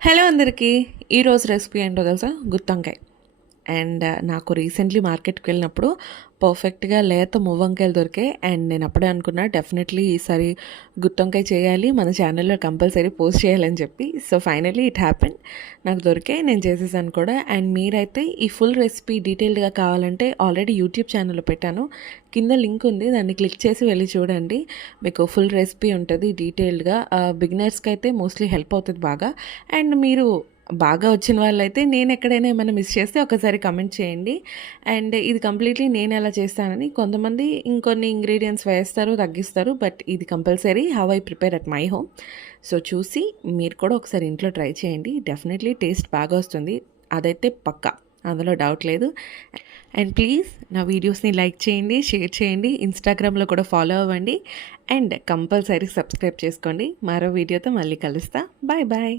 Hello అందరికీ. ఈరోజు recipe ఏంటో తెలుసా? గుత్తొంకాయ. అండ్ నాకు రీసెంట్లీ మార్కెట్కి వెళ్ళినప్పుడు పర్ఫెక్ట్గా లేత మువ్వంకాయలు దొరికాయి. అండ్ నేను అప్పుడే అనుకున్నా డెఫినెట్లీ ఈసారి గుత్తొంకాయ చేయాలి, మన ఛానల్లో కంపల్సరీ పోస్ట్ చేయాలని చెప్పి. So finally it happen. నాకు దొరికాయి, నేను చేసేసాను కూడా. అండ్ మీరైతే ఈ ఫుల్ రెసిపీ డీటెయిల్డ్గా కావాలంటే ఆల్రెడీ యూట్యూబ్ ఛానల్లో పెట్టాను, కింద లింక్ ఉంది, దాన్ని క్లిక్ చేసి వెళ్ళి చూడండి. మీకు ఫుల్ రెసిపీ ఉంటుంది డీటెయిల్డ్గా. బిగినర్స్కి అయితే మోస్ట్లీ హెల్ప్ అవుతుంది బాగా. అండ్ మీరు బాగా వచ్చిన వాళ్ళైతే నేను ఎక్కడైనా ఏమైనా మిస్ చేస్తే ఒకసారి కమెంట్ చేయండి. అండ్ ఇది కంప్లీట్లీ నేను ఎలా చేస్తానని, కొంతమంది ఇంకొన్ని ఇంగ్రీడియంట్స్ వేస్తారు, తగ్గిస్తారు, బట్ ఇది compulsory how I prepare at my home. So చూసి మీరు కూడా ఒకసారి ఇంట్లో ట్రై చేయండి. డెఫినెట్లీ టేస్ట్ బాగా వస్తుంది, అదైతే పక్కా, అందులో డౌట్ లేదు. అండ్ ప్లీజ్ నా వీడియోస్ని లైక్ చేయండి, షేర్ చేయండి, ఇన్స్టాగ్రామ్లో కూడా ఫాలో అవ్వండి. అండ్ కంపల్సరీ సబ్స్క్రైబ్ చేసుకోండి. మరో వీడియోతో మళ్ళీ కలుస్తా. Bye bye.